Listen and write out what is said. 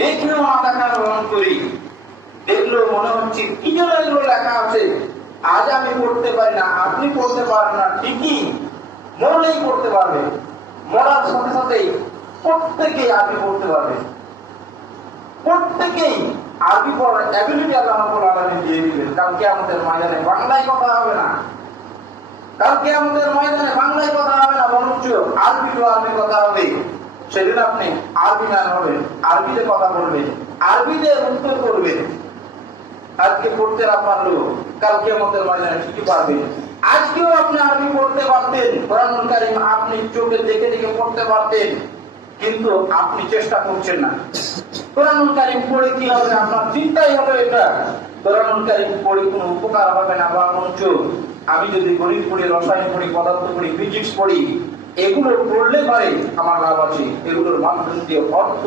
দেখলেও আকাঙ্ক্ষা গ্রহণ করি, দেখলেও মনে হচ্ছে কি যেন এগুলো লেখা আছে, আজ আমি পড়তে পারি না, আপনি পড়তে পারেন না ঠিকই, মরলেই পড়তে পারবে, মরার সাথে সাথেই প্রত্যেকেই আরবি পড়তে পারবে, প্রত্যেকেই আরবি পড়ার অ্যাবিলিটি আল্লাহ রাব্বুল আলামিন দিয়ে দিবেন। কালকে আমাদের ময়দানে বাংলায় কথা হবে না, কালকে আমাদের ময়দানে বাংলায় কথা হবে না, বরঞ্চ আরবি কথা হবে। সেদিন আপনি আরবি গান হবেন, আরবিতে কথা বলবেন, আরবিতে উত্তর করবেন। আজকে পড়তে না পারলেও কালকে আমাদের ময়দানে ঠিকই পারবেন। আজকেও আপনি আরবি পড়তে পারতেন, কোরআনুল কারীম আপনি চোখে দেখে দেখে পড়তে পারতেন, কিন্তু আপনি চেষ্টা করছেন না। কোরআনুল কারীম পড়ে কি হবে, আপনার চিন্তাই হবে এটা কোরআনুল কারীম পড়ে কোনো উপকার হবে না, বরঞ্চ আমি যদি গণিত পড়ি, রসায়ন পড়ি, পদার্থ পড়ি, ফিজিক্স পড়ি, এগুলো পড়লে পারে আমার লাভ আছে, এগুলোর মাধ্যম দিয়ে অর্থ